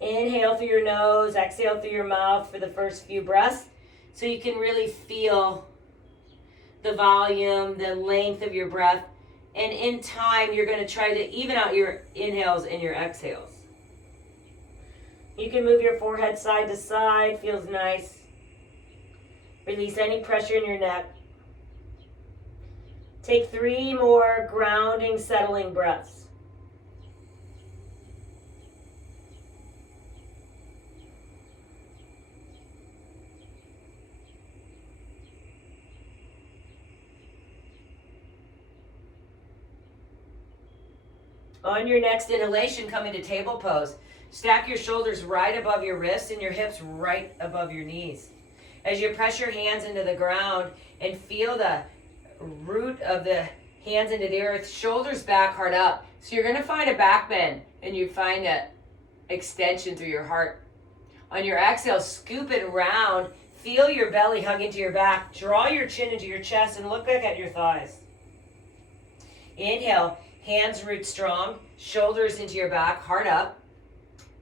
Inhale through your nose, exhale through your mouth for the first few breaths so you can really feel the volume, the length of your breath. And in time, you're going to try to even out your inhales and your exhales. You can move your forehead side to side, feels nice. Release any pressure in your neck. Take 3 more grounding, settling breaths. On your next inhalation, come into table pose. Stack your shoulders right above your wrists and your hips right above your knees. As you press your hands into the ground and feel the root of the hands into the earth, shoulders back, heart up. So you're going to find a back bend and you find that extension through your heart. On your exhale, scoop it around. Feel your belly hug into your back. Draw your chin into your chest and look back at your thighs. Inhale. Hands root strong, shoulders into your back, heart up.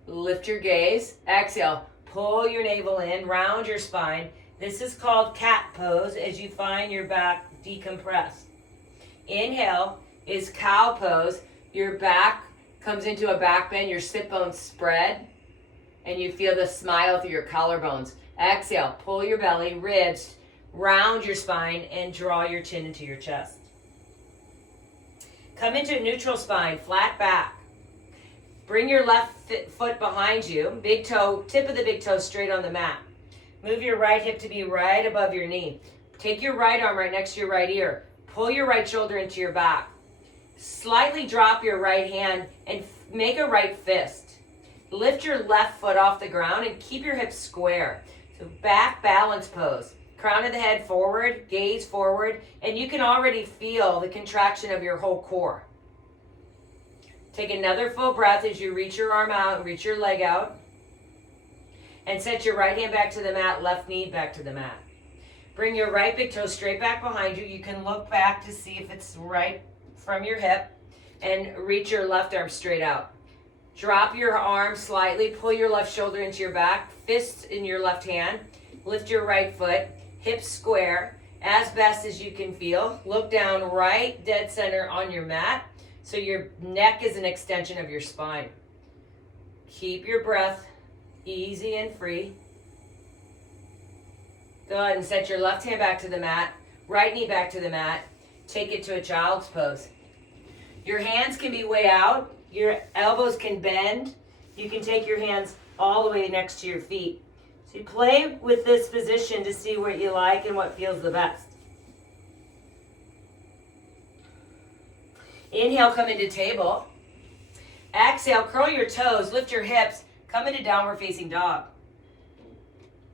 Lift your gaze. Exhale, pull your navel in, round your spine. This is called cat pose as you find your back decompressed. Inhale is cow pose. Your back comes into a back bend, your sit bones spread, and you feel the smile through your collarbones. Exhale, pull your belly, ribs, round your spine, and draw your chin into your chest. Come into neutral spine, flat back. Bring your left foot behind you, big toe, tip of the big toe straight on the mat. Move your right hip to be right above your knee. Take your right arm right next to your right ear. Pull your right shoulder into your back. Slightly drop your right hand and make a right fist. Lift your left foot off the ground and keep your hips square. So back balance pose. Crown of the head forward, gaze forward, and you can already feel the contraction of your whole core. Take another full breath as you reach your arm out, reach your leg out, and set your right hand back to the mat, left knee back to the mat. Bring your right big toe straight back behind you. You can look back to see if it's right from your hip, and reach your left arm straight out. Drop your arm slightly, pull your left shoulder into your back, fist in your left hand, lift your right foot, hips square as best as you can feel. Look down right dead center on your mat so your neck is an extension of your spine. Keep your breath easy and free. Go ahead and set your left hand back to the mat, right knee back to the mat. Take it to a child's pose. Your hands can be way out. Your elbows can bend. You can take your hands all the way next to your feet. So you play with this position to see what you like and what feels the best. Inhale, come into table. Exhale, curl your toes, lift your hips, come into downward facing dog.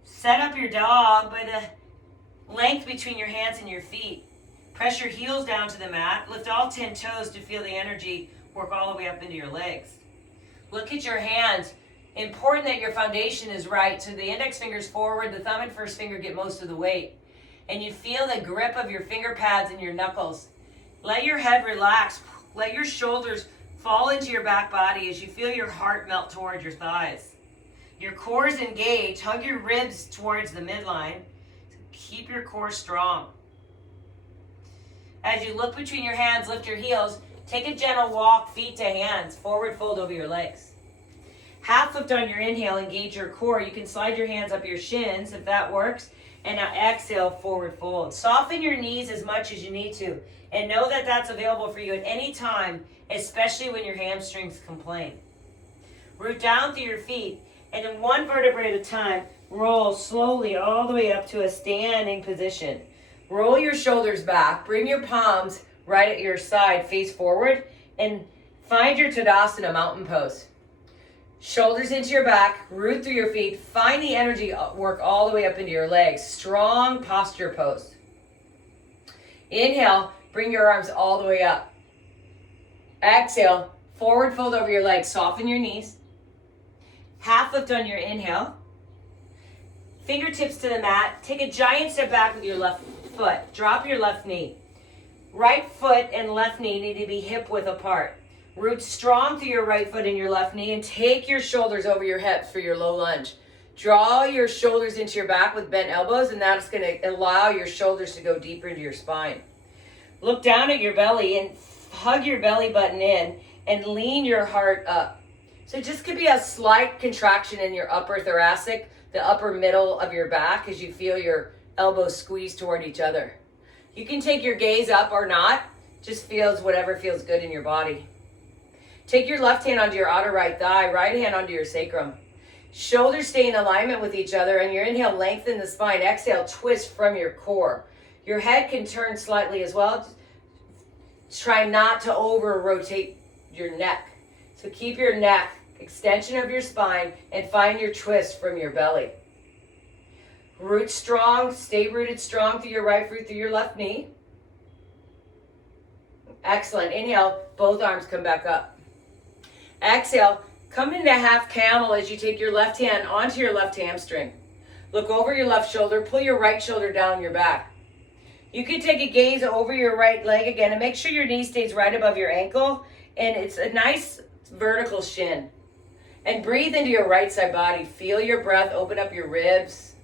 Set up your dog by the length between your hands and your feet. Press your heels down to the mat. Lift all 10 toes to feel the energy work all the way up into your legs. Look at your hands. Important that your foundation is right. So the index finger's forward, the thumb and first finger get most of the weight. And you feel the grip of your finger pads and your knuckles. Let your head relax. Let your shoulders fall into your back body as you feel your heart melt toward your thighs. Your core is engaged. Hug your ribs towards the midline. Keep your core strong. As you look between your hands, lift your heels. Take a gentle walk, feet to hands. Forward fold over your legs. Half lift on your inhale, engage your core. You can slide your hands up your shins if that works. And now exhale, forward fold. Soften your knees as much as you need to. And know that that's available for you at any time, especially when your hamstrings complain. Root down through your feet. And then one vertebrae at a time, roll slowly all the way up to a standing position. Roll your shoulders back. Bring your palms right at your side, face forward. And find your Tadasana mountain pose. Shoulders into your back, root through your feet. Find the energy work all the way up into your legs. Strong posture pose. Inhale, bring your arms all the way up. Exhale, forward fold over your legs. Soften your knees. Half lift on your inhale. Fingertips to the mat. Take a giant step back with your left foot. Drop your left knee. Right foot and left knee need to be hip width apart. Root strong through your right foot and your left knee, and take your shoulders over your hips for your low lunge. Draw your shoulders into your back with bent elbows, and that's going to allow your shoulders to go deeper into your spine. Look down at your belly and hug your belly button in and lean your heart up. So it just could be a slight contraction in your upper thoracic, the upper middle of your back, as you feel your elbows squeeze toward each other. You can take your gaze up or not, just feels whatever feels good in your body. Take your left hand onto your outer right thigh, right hand onto your sacrum. Shoulders stay in alignment with each other, and your inhale, lengthen the spine. Exhale, twist from your core. Your head can turn slightly as well. Try not to over-rotate your neck. So keep your neck, extension of your spine, and find your twist from your belly. Root strong, stay rooted strong through your right foot, through your left knee. Excellent. Inhale, both arms come back up. Exhale, come into half camel as you take your left hand onto your left hamstring. Look over your left shoulder, pull your right shoulder down your back. You can take a gaze over your right leg again and make sure your knee stays right above your ankle, and it's a nice vertical shin. And breathe into your right side body. Feel your breath, open up your ribs.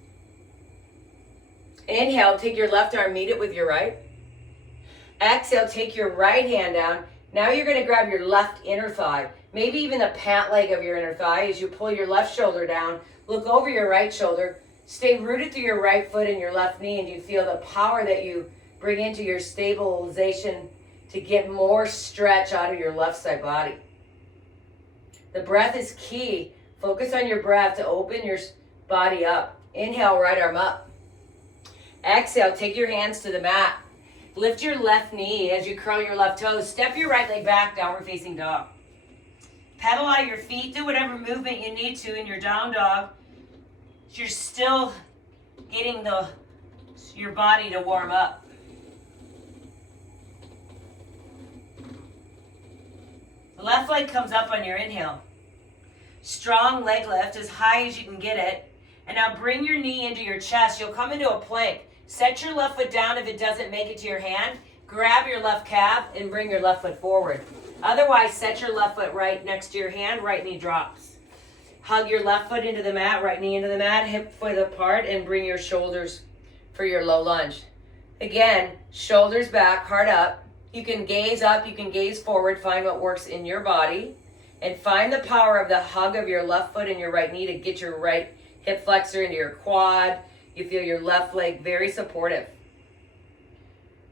Inhale, take your left arm, meet it with your right. Exhale, take your right hand down. Now you're going to grab your left inner thigh, maybe even the pant leg of your inner thigh as you pull your left shoulder down. Look over your right shoulder. Stay rooted through your right foot and your left knee, and you feel the power that you bring into your stabilization to get more stretch out of your left side body. The breath is key. Focus on your breath to open your body up. Inhale, right arm up. Exhale, take your hands to the mat. Lift your left knee as you curl your left toes. Step your right leg back, downward facing dog. Pedal out your feet. Do whatever movement you need to in your down dog. You're still getting your body to warm up. The left leg comes up on your inhale. Strong leg lift as high as you can get it. And now bring your knee into your chest. You'll come into a plank. Set your left foot down if it doesn't make it to your hand. Grab your left calf and bring your left foot forward. Otherwise, set your left foot right next to your hand. Right knee drops. Hug your left foot into the mat, right knee into the mat, hip foot apart, and bring your shoulders for your low lunge. Again, shoulders back, heart up. You can gaze up, you can gaze forward, find what works in your body, and find the power of the hug of your left foot and your right knee to get your right hip flexor into your quad. You feel your left leg very supportive.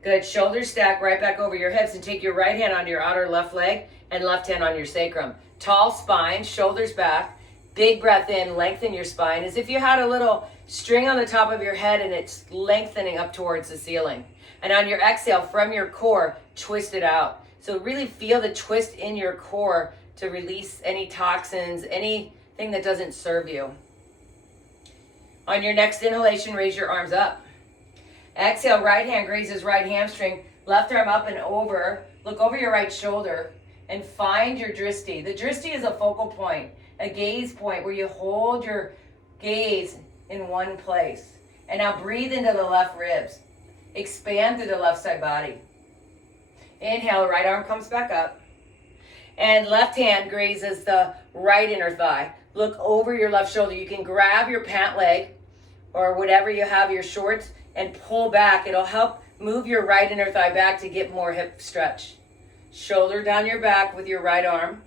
Good. Shoulders stack right back over your hips, and take your right hand onto your outer left leg and left hand on your sacrum. Tall spine, shoulders back. Big breath in, lengthen your spine as if you had a little string on the top of your head and it's lengthening up towards the ceiling. And on your exhale, from your core, twist it out. So really feel the twist in your core to release any toxins, anything that doesn't serve you. On your next inhalation, raise your arms up. Exhale, right hand grazes right hamstring, left arm up and over. Look over your right shoulder and find your drishti. The drishti is a focal point, a gaze point where you hold your gaze in one place. And now breathe into the left ribs. Expand through the left side body. Inhale, right arm comes back up. And left hand grazes the right inner thigh. Look over your left shoulder. You can grab your pant leg or whatever you have, your shorts, and pull back. It'll help move your right inner thigh back to get more hip stretch. Shoulder down your back with your right arm.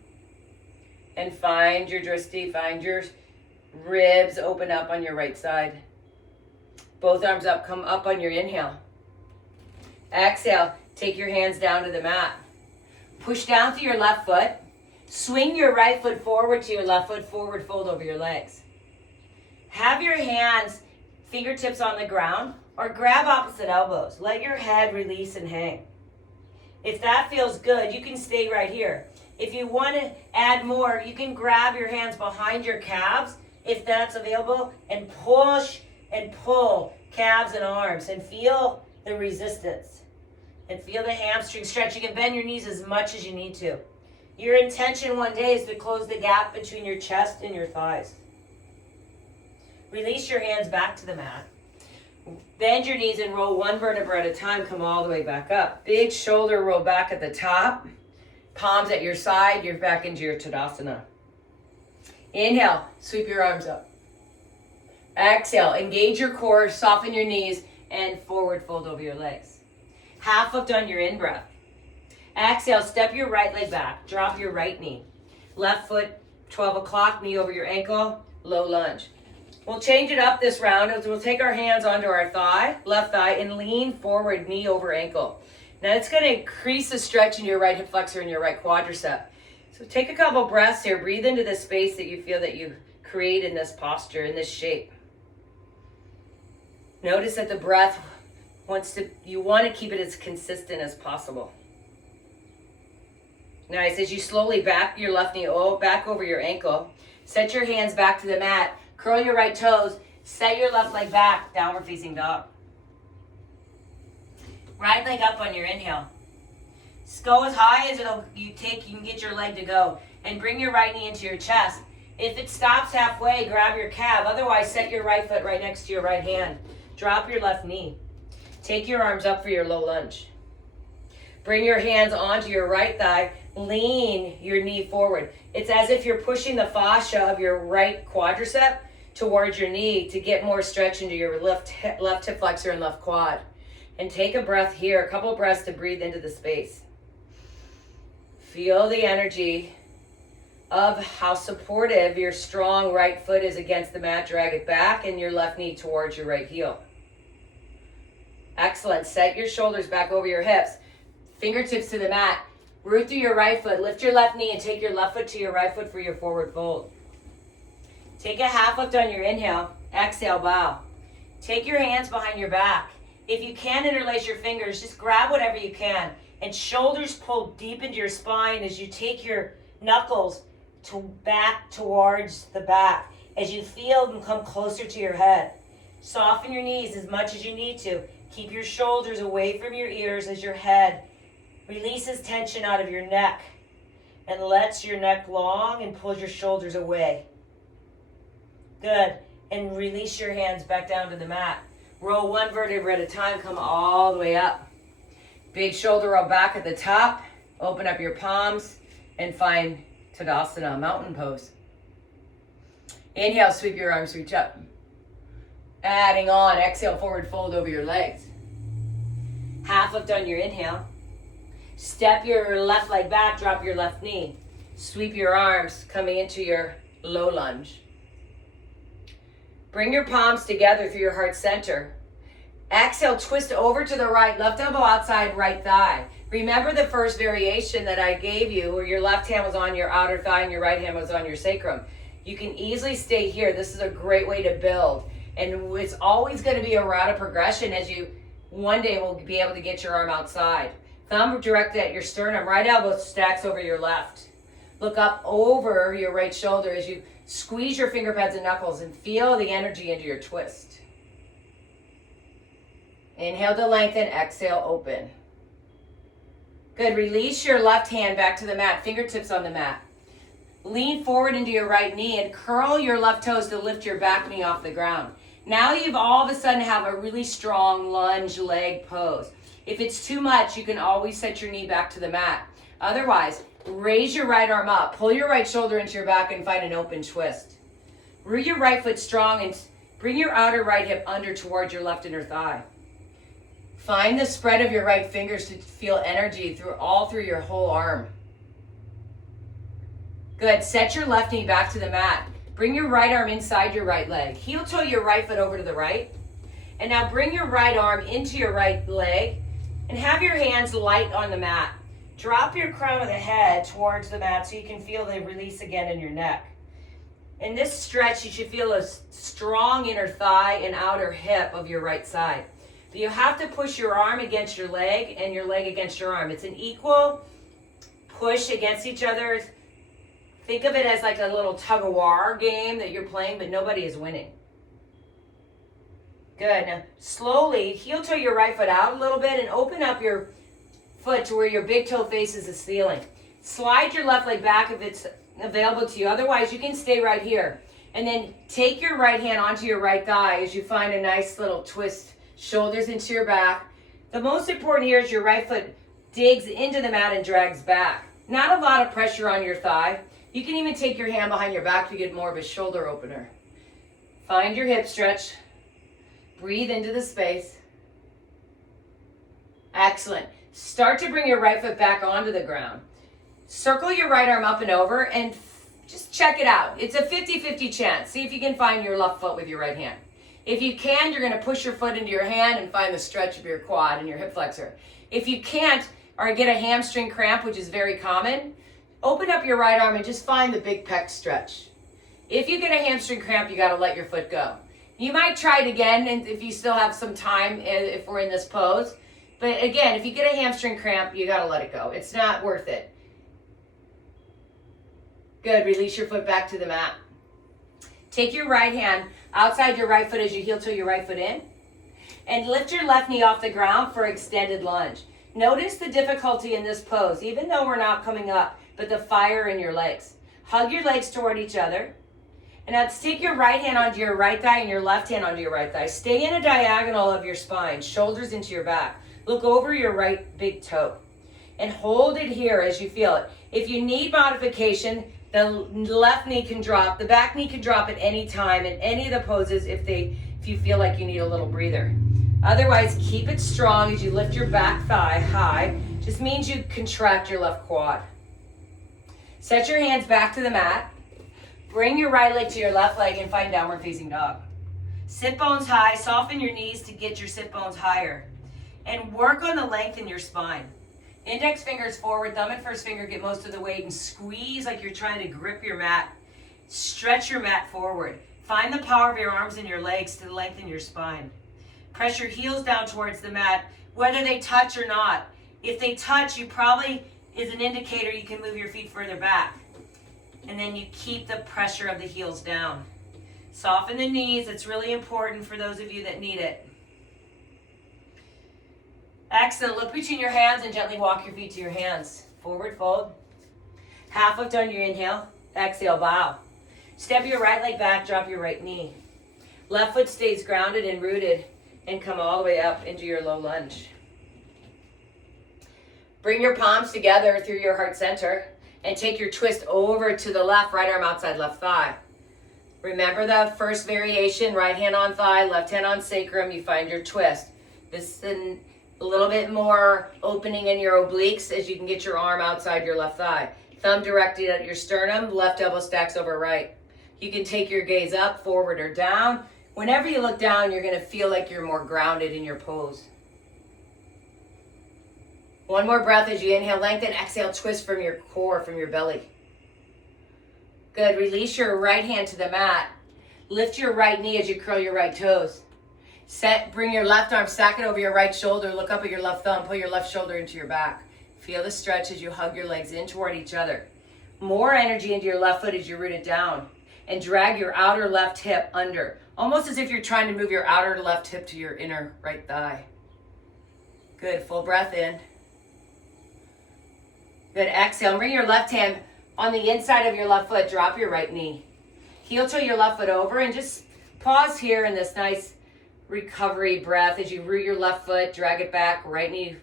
And find your drishti, find your ribs open up on your right side. Both arms up, come up on your inhale. Exhale, take your hands down to the mat. Push down through your left foot. Swing your right foot forward to your left foot, forward fold over your legs. Have your hands, fingertips on the ground, or grab opposite elbows. Let your head release and hang. If that feels good, you can stay right here. If you want to add more, you can grab your hands behind your calves, if that's available, and push and pull calves and arms, and feel the resistance. And feel the hamstring stretch. You can bend your knees as much as you need to. Your intention one day is to close the gap between your chest and your thighs. Release your hands back to the mat. Bend your knees and roll one vertebra at a time. Come all the way back up. Big shoulder roll back at the top. Palms at your side, you're back into your Tadasana. Inhale, sweep your arms up. Exhale, engage your core, soften your knees, and forward fold over your legs. Half lift on your in-breath. Exhale, step your right leg back, drop your right knee. Left foot, 12 o'clock, knee over your ankle, low lunge. We'll change it up this round. We'll take our hands onto our thigh, left thigh, and lean forward, knee over ankle. Now it's going to increase the stretch in your right hip flexor and your right quadricep. So take a couple breaths here. Breathe into the space that you feel that you create in this posture, in this shape. Notice that the breath you want to keep it as consistent as possible. Nice. As you slowly back your left knee back over your ankle, set your hands back to the mat, curl your right toes, set your left leg back, downward facing dog. Right leg up on your inhale. Just go as high as you can get your leg to go. And bring your right knee into your chest. If it stops halfway, grab your calf. Otherwise, set your right foot right next to your right hand. Drop your left knee. Take your arms up for your low lunge. Bring your hands onto your right thigh. Lean your knee forward. It's as if you're pushing the fascia of your right quadricep towards your knee to get more stretch into your left hip flexor and left quad. And take a breath here, a couple breaths to breathe into the space. Feel the energy of how supportive your strong right foot is against the mat. Drag it back and your left knee towards your right heel. Excellent. Set your shoulders back over your hips. Fingertips to the mat. Root through your right foot. Lift your left knee and take your left foot to your right foot for your forward fold. Take a half lift on your inhale. Exhale, bow. Take your hands behind your back. If you can interlace your fingers, just grab whatever you can. And shoulders pull deep into your spine as you take your knuckles back towards the back. As you feel them come closer to your head. Soften your knees as much as you need to. Keep your shoulders away from your ears as your head releases tension out of your neck and lets your neck long and pulls your shoulders away. Good. And release your hands back down to the mat. Roll one vertebra at a time. Come all the way up. Big shoulder roll back at the top. Open up your palms and find Tadasana, mountain pose. Inhale, sweep your arms, reach up. Adding on, exhale, forward fold over your legs. Half lift on your inhale. Step your left leg back, drop your left knee. Sweep your arms, coming into your low lunge. Bring your palms together through your heart center. Exhale, twist over to the right, left elbow outside, right thigh. Remember the first variation that I gave you where your left hand was on your outer thigh and your right hand was on your sacrum. You can easily stay here. This is a great way to build. And it's always going to be a route of progression as you one day will be able to get your arm outside. Thumb directed at your sternum, right elbow stacks over your left. Look up over your right shoulder as you squeeze your finger pads and knuckles and feel the energy into your twist. Inhale to lengthen, exhale, open. Good, release your left hand back to the mat, fingertips on the mat. Lean forward into your right knee and curl your left toes to lift your back knee off the ground. Now you've all of a sudden have a really strong lunge leg pose. If it's too much, you can always set your knee back to the mat. Otherwise, raise your right arm up, pull your right shoulder into your back and find an open twist. Root your right foot strong and bring your outer right hip under towards your left inner thigh. Find the spread of your right fingers to feel energy all through your whole arm. Good. Set your left knee back to the mat. Bring your right arm inside your right leg. Heel toe your right foot over to the right. And now bring your right arm into your right leg and have your hands light on the mat. Drop your crown of the head towards the mat so you can feel the release again in your neck. In this stretch, you should feel a strong inner thigh and outer hip of your right side. But you have to push your arm against your leg and your leg against your arm. It's an equal push against each other. Think of it as like a little tug-of-war game that you're playing, but nobody is winning. Good. Now, slowly heel toe your right foot out a little bit and open up your foot to where your big toe faces the ceiling. Slide your left leg back if it's available to you. Otherwise, you can stay right here. And then take your right hand onto your right thigh as you find a nice little twist. Shoulders into your back. The most important here is your right foot digs into the mat and drags back. Not a lot of pressure on your thigh. You can even take your hand behind your back to get more of a shoulder opener. Find your hip stretch. Breathe into the space. Excellent. Start to bring your right foot back onto the ground. Circle your right arm up and over and just check it out. It's a 50-50 chance. See if you can find your left foot with your right hand. If you can, you're going to push your foot into your hand and find the stretch of your quad and your hip flexor. If you can't, or get a hamstring cramp, which is very common, open up your right arm and just find the big pec stretch. If you get a hamstring cramp, you got to let your foot go. You might try it again, and if you still have some time, if we're in this pose. But again, if you get a hamstring cramp, you got to let it go. It's not worth it. Good. Release your foot back to the mat. Take your right hand outside your right foot as you heel toe your right foot in. And lift your left knee off the ground for extended lunge. Notice the difficulty in this pose, even though we're not coming up, but the fire in your legs. Hug your legs toward each other. And now take your right hand onto your right thigh and your left hand onto your right thigh. Stay in a diagonal of your spine, shoulders into your back. Look over your right big toe. And hold it here as you feel it. If you need modification, the left knee can drop. The back knee can drop at any time in any of the poses if you feel like you need a little breather. Otherwise, keep it strong as you lift your back thigh high. Just means you contract your left quad. Set your hands back to the mat. Bring your right leg to your left leg and find downward facing dog. Sit bones high. Soften your knees to get your sit bones higher. And work on the length in your spine. Index fingers forward, thumb and first finger get most of the weight and squeeze like you're trying to grip your mat. Stretch your mat forward. Find the power of your arms and your legs to lengthen your spine. Press your heels down towards the mat, whether they touch or not. If they touch, you probably is an indicator you can move your feet further back. And then you keep the pressure of the heels down. Soften the knees. It's really important for those of you that need it. Excellent. Look between your hands and gently walk your feet to your hands. Forward fold. Half lift on your inhale. Exhale, bow. Step your right leg back, drop your right knee. Left foot stays grounded and rooted and come all the way up into your low lunge. Bring your palms together through your heart center and take your twist over to the left, right arm outside left thigh. Remember that first variation, right hand on thigh, left hand on sacrum, you find your twist. This is a little bit more opening in your obliques as you can get your arm outside your left thigh. Thumb directed at your sternum, left elbow stacks over right. You can take your gaze up, forward, or down. Whenever you look down, you're going to feel like you're more grounded in your pose. One more breath as you inhale, lengthen, exhale, twist from your core, from your belly. Good. Release your right hand to the mat. Lift your right knee as you curl your right toes. Bring your left arm, stack it over your right shoulder, look up at your left thumb, pull your left shoulder into your back. Feel the stretch as you hug your legs in toward each other. More energy into your left foot as you root it down. And drag your outer left hip under. Almost as if you're trying to move your outer left hip to your inner right thigh. Good. Full breath in. Good. Exhale. Bring your left hand on the inside of your left foot. Drop your right knee. Heel toe your left foot over and just pause here in this nice recovery breath as you root your left foot, drag it back, right knee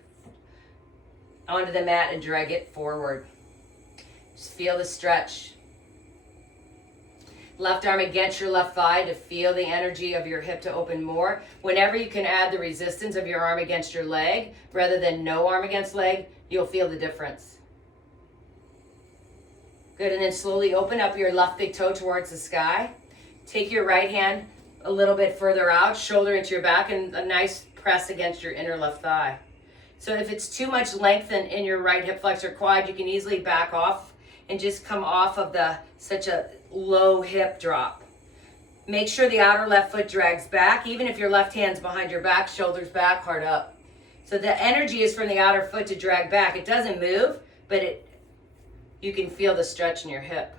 onto the mat and drag it forward. Just feel the stretch. Left arm against your left thigh to feel the energy of your hip to open more. Whenever you can add the resistance of your arm against your leg rather than no arm against leg, you'll feel the difference. Good, and then slowly open up your left big toe towards the sky. Take your right hand a little bit further out, shoulder into your back, and a nice press against your inner left thigh. So if it's too much length in your right hip flexor quad, you can easily back off and just come off of such a low hip drop. Make sure the outer left foot drags back, even if your left hand's behind your back, shoulders back, heart up. So the energy is from the outer foot to drag back. It doesn't move, but you can feel the stretch in your hip.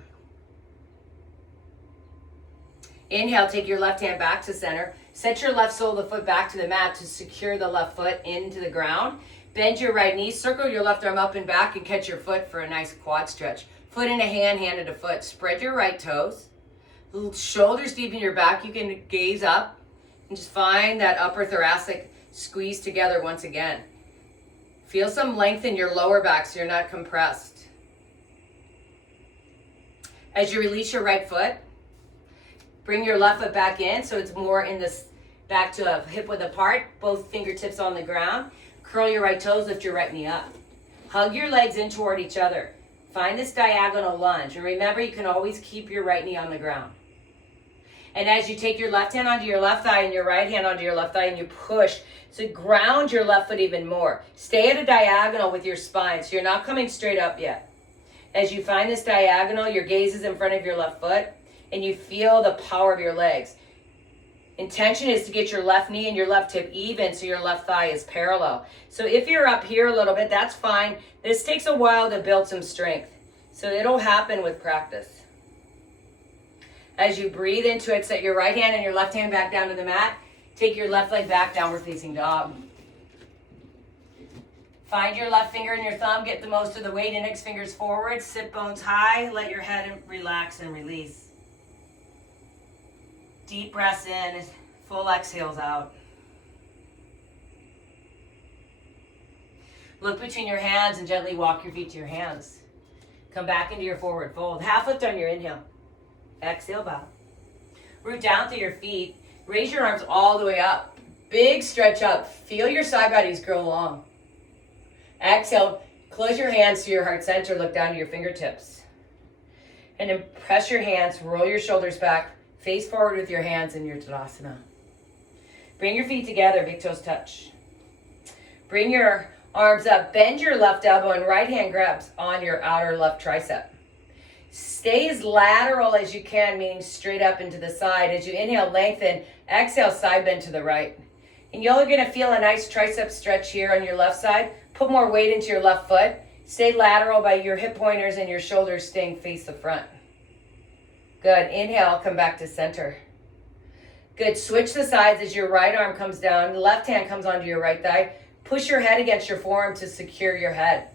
Inhale, take your left hand back to center. Set your left sole of the foot back to the mat to secure the left foot into the ground. Bend your right knee, circle your left arm up and back and catch your foot for a nice quad stretch. Foot in a hand, hand in a foot. Spread your right toes. Shoulders deep in your back. You can gaze up and just find that upper thoracic squeeze together once again. Feel some length in your lower back so you're not compressed. As you release your right foot, bring your left foot back in so it's more in this, back to a hip width apart, both fingertips on the ground. Curl your right toes, lift your right knee up. Hug your legs in toward each other. Find this diagonal lunge. And remember, you can always keep your right knee on the ground. And as you take your left hand onto your left thigh and your right hand onto your left thigh and you push, so ground your left foot even more. Stay at a diagonal with your spine, so you're not coming straight up yet. As you find this diagonal, your gaze is in front of your left foot and you feel the power of your legs. Intention is to get your left knee and your left hip even so your left thigh is parallel. So if you're up here a little bit, that's fine. This takes a while to build some strength. So it'll happen with practice. As you breathe into it, set your right hand and your left hand back down to the mat. Take your left leg back, downward facing dog. Find your left finger and your thumb, get the most of the weight, index fingers forward, sit bones high, let your head relax and release. Deep breaths in, full exhales out. Look between your hands and gently walk your feet to your hands. Come back into your forward fold. Half lift on your inhale. Exhale, bow. Root down through your feet. Raise your arms all the way up. Big stretch up. Feel your side bodies grow long. Exhale, close your hands to your heart center. Look down to your fingertips. And then press your hands, roll your shoulders back. Face forward with your hands in your Tadasana. Bring your feet together, big toes touch. Bring your arms up, bend your left elbow and right hand grabs on your outer left tricep. Stay as lateral as you can, meaning straight up into the side. As you inhale, lengthen. Exhale, side bend to the right. And you're going to feel a nice tricep stretch here on your left side. Put more weight into your left foot. Stay lateral by your hip pointers and your shoulders staying face the front. Good. Inhale, come back to center. Good. Switch the sides as your right arm comes down. The left hand comes onto your right thigh. Push your head against your forearm to secure your head.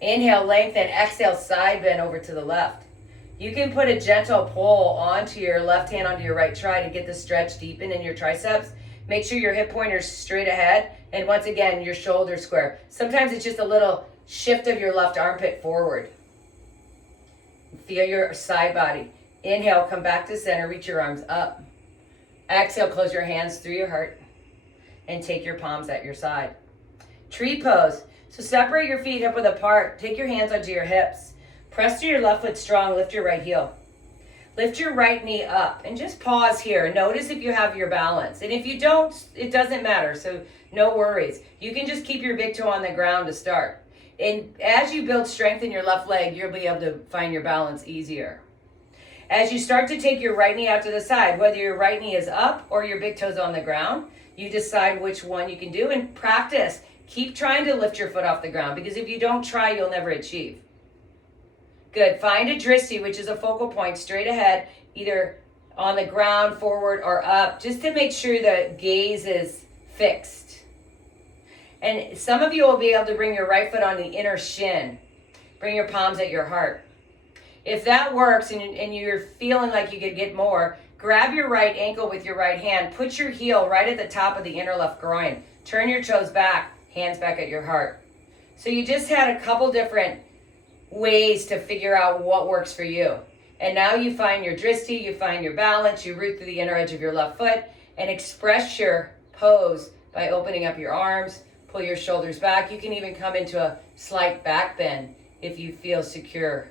Inhale, lengthen. Exhale, side bend over to the left. You can put a gentle pull onto your left hand onto your right tri to get the stretch deepen in your triceps. Make sure your hip pointer's straight ahead. And once again, your shoulders square. Sometimes it's just a little shift of your left armpit forward. Feel your side body. Inhale, come back to center, reach your arms up. Exhale, close your hands through your heart and take your palms at your side. Tree pose. So separate your feet hip width apart. Take your hands onto your hips. Press through your left foot strong, lift your right heel. Lift your right knee up and just pause here. Notice if you have your balance. And if you don't, it doesn't matter, so no worries. You can just keep your big toe on the ground to start. And as you build strength in your left leg, you'll be able to find your balance easier. As you start to take your right knee out to the side, whether your right knee is up or your big toe's on the ground, you decide which one you can do and practice. Keep trying to lift your foot off the ground because if you don't try, you'll never achieve. Good. Find a dristi, which is a focal point straight ahead, either on the ground, forward, or up, just to make sure the gaze is fixed. And some of you will be able to bring your right foot on the inner shin. Bring your palms at your heart. If that works and you're feeling like you could get more, grab your right ankle with your right hand. Put your heel right at the top of the inner left groin. Turn your toes back, hands back at your heart. So you just had a couple different ways to figure out what works for you. And now you find your dristi, you find your balance, you root through the inner edge of your left foot and express your pose by opening up your arms, pull your shoulders back. You can even come into a slight back bend if you feel secure.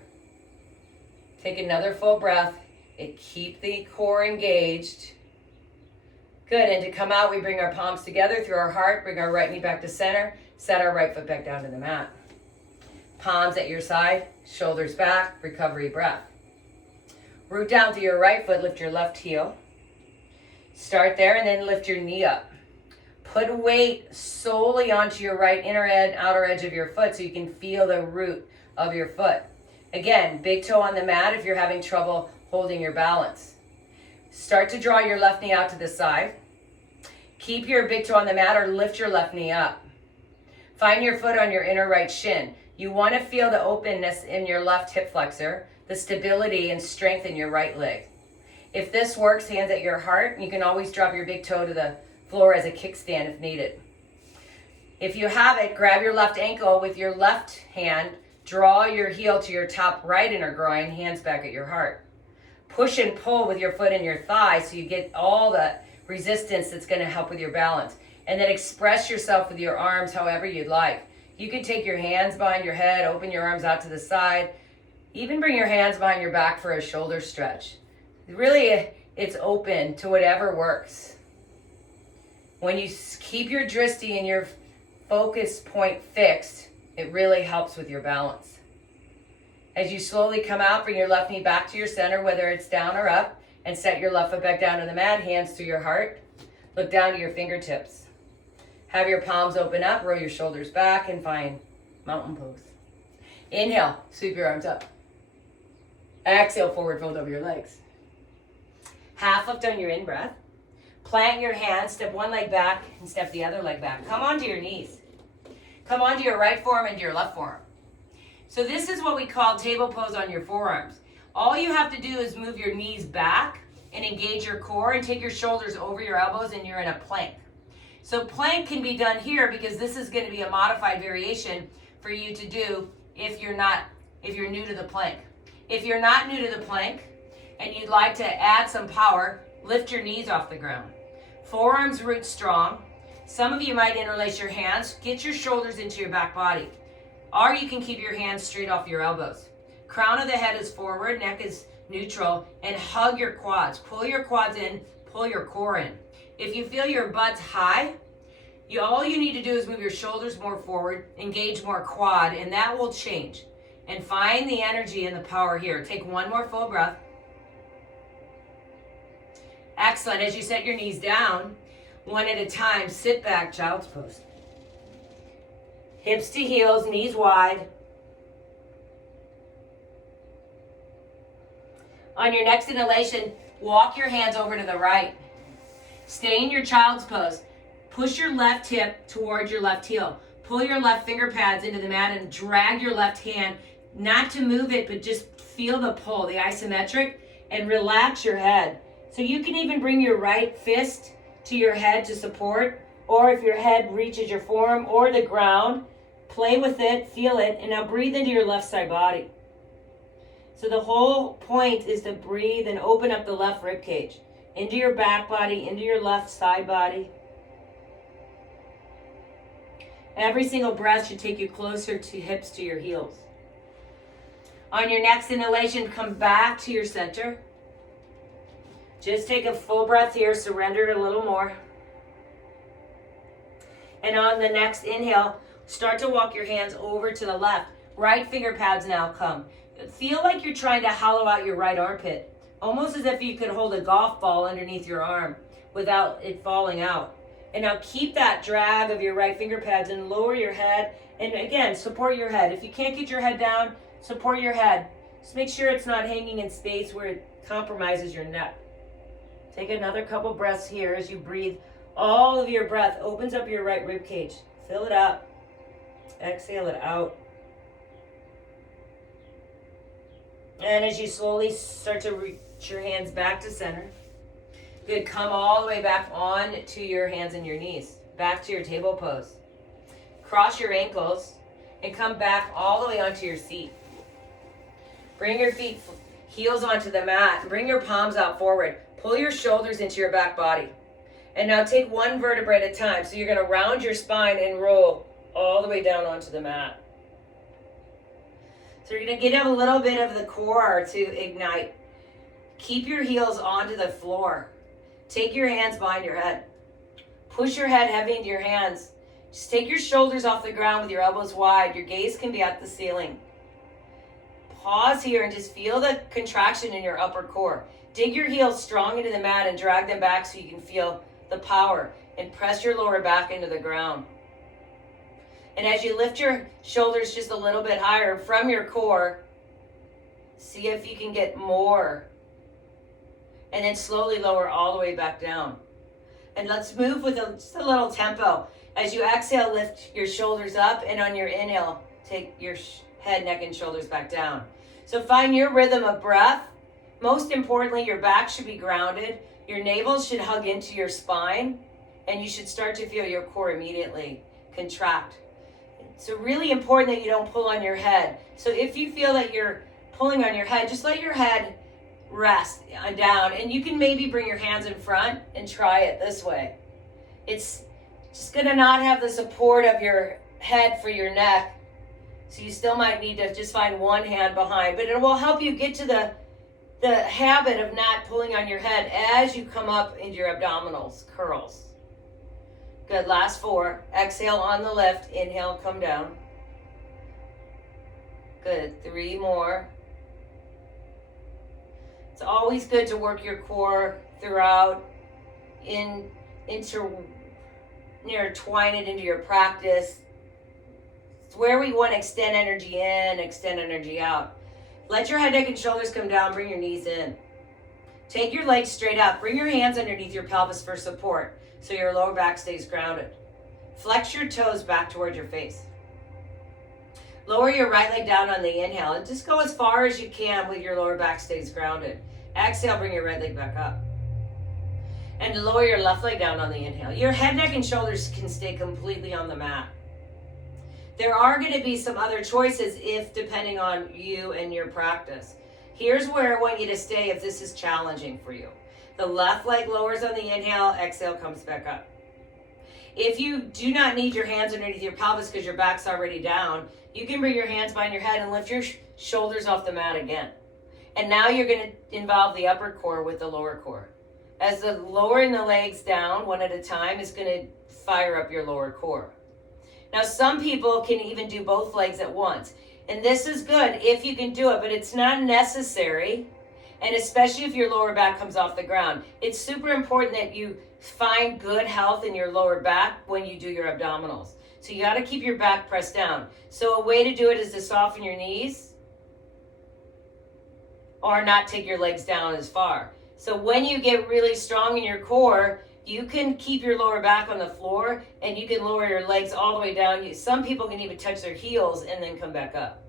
Take another full breath and keep the core engaged. Good, and to come out, we bring our palms together through our heart, bring our right knee back to center, set our right foot back down to the mat. Palms at your side, shoulders back, recovery breath. Root down to your right foot, lift your left heel. Start there and then lift your knee up. Put weight solely onto your right inner edge, outer edge of your foot so you can feel the root of your foot. Again, big toe on the mat if you're having trouble holding your balance. Start to draw your left knee out to the side. Keep your big toe on the mat or lift your left knee up. Find your foot on your inner right shin. You want to feel the openness in your left hip flexor, the stability and strength in your right leg. If this works, hands at your heart. You can always drop your big toe to the floor as a kickstand if needed. If you have it, grab your left ankle with your left hand, Draw your heel to your top right inner groin, hands back at your heart. Push and pull with your foot and your thigh so you get all the resistance that's going to help with your balance. And then express yourself with your arms however you'd like. You can take your hands behind your head, open your arms out to the side, even bring your hands behind your back for a shoulder stretch. Really, it's open to whatever works. When you keep your drishti and your focus point fixed, it really helps with your balance. As you slowly come out, bring your left knee back to your center, whether it's down or up, and set your left foot back down to the mat, hands to your heart. Look down to your fingertips. Have your palms open up, roll your shoulders back, and find mountain pose. Inhale, sweep your arms up. Exhale, forward fold over your legs. Half lift on your in-breath. Plant your hands, step one leg back, and step the other leg back. Come onto your knees. Come onto your right forearm and your left forearm. So this is what we call table pose on your forearms. All you have to do is move your knees back and engage your core and take your shoulders over your elbows, and you're in a plank. So plank can be done here because this is going to be a modified variation for you to do if you're new to the plank. If you're not new to the plank and you'd like to add some power, lift your knees off the ground. Forearms root strong. Some of you might interlace your hands. Get your shoulders into your back body. Or you can keep your hands straight off your elbows. Crown of the head is forward, neck is neutral, and hug your quads. Pull your quads in, pull your core in. If you feel your butt's high, all you need to do is move your shoulders more forward, engage more quad, and that will change. And find the energy and the power here. Take one more full breath. Excellent. As you set your knees down, one at a time, sit back, child's pose. Hips to heels, knees wide. On your next inhalation, walk your hands over to the right. Stay in your child's pose. Push your left hip towards your left heel. Pull your left finger pads into the mat and drag your left hand, not to move it, but just feel the pull, the isometric, and relax your head. So you can even bring your right fist to your head to support, or if your head reaches your forearm or the ground, play with it, feel it, and now breathe into your left side body. So the whole point is to breathe and open up the left rib cage into your back body, into your left side body. Every single breath should take you closer to hips to your heels. On your next inhalation, come back to your center. Just take a full breath here, surrender a little more. And on the next inhale, start to walk your hands over to the left. Right finger pads now come. Feel like you're trying to hollow out your right armpit, almost as if you could hold a golf ball underneath your arm without it falling out. And now keep that drag of your right finger pads and lower your head. And again, support your head. If you can't get your head down, support your head. Just make sure it's not hanging in space where it compromises your neck. Take another couple breaths here as you breathe. All of your breath opens up your right rib cage. Fill it up. Exhale it out. And as you slowly start to reach your hands back to center. Good, come all the way back on to your hands and your knees. Back to your table pose. Cross your ankles and come back all the way onto your seat. Bring your feet, heels onto the mat. Bring your palms out forward. Pull your shoulders into your back body. And now take one vertebrae at a time. So you're going to round your spine and roll all the way down onto the mat. So you're going to get a little bit of the core to ignite. Keep your heels onto the floor. Take your hands behind your head. Push your head heavy into your hands. Just take your shoulders off the ground with your elbows wide. Your gaze can be at the ceiling. Pause here and just feel the contraction in your upper core. Dig your heels strong into the mat and drag them back so you can feel the power. And press your lower back into the ground. And as you lift your shoulders just a little bit higher from your core, see if you can get more. And then slowly lower all the way back down. And let's move with just a little tempo. As you exhale, lift your shoulders up, and on your inhale, take your head, neck, and shoulders back down. So find your rhythm of breath. Most importantly, your back should be grounded. Your navel should hug into your spine, and you should start to feel your core immediately contract. So really important that you don't pull on your head. So if you feel that you're pulling on your head, just let your head rest down. And you can maybe bring your hands in front and try it this way. It's just gonna not have the support of your head for your neck. So you still might need to just find one hand behind, but it will help you get to the habit of not pulling on your head as you come up into your abdominals, curls. Good, last 4. Exhale on the lift, inhale, come down. Good, 3 more. It's always good to work your core throughout, intertwine it into your practice. It's where we want to extend energy in, extend energy out. Let your head, neck, and shoulders come down. Bring your knees in. Take your legs straight up. Bring your hands underneath your pelvis for support so your lower back stays grounded. Flex your toes back towards your face. Lower your right leg down on the inhale and just go as far as you can with your lower back stays grounded. Exhale, bring your right leg back up. And lower your left leg down on the inhale. Your head, neck, and shoulders can stay completely on the mat. There are going to be some other choices depending on you and your practice. Here's where I want you to stay if this is challenging for you. The left leg lowers on the inhale, exhale comes back up. If you do not need your hands underneath your pelvis because your back's already down, you can bring your hands behind your head and lift your shoulders off the mat again. And now you're going to involve the upper core with the lower core. As the lowering the legs down one at a time is going to fire up your lower core. Now, some people can even do both legs at once. And this is good if you can do it, but it's not necessary. And especially if your lower back comes off the ground. It's super important that you find good health in your lower back when you do your abdominals. So you got to keep your back pressed down. So a way to do it is to soften your knees or not take your legs down as far. So when you get really strong in your core, you can keep your lower back on the floor and you can lower your legs all the way down. Some people can even touch their heels and then come back up.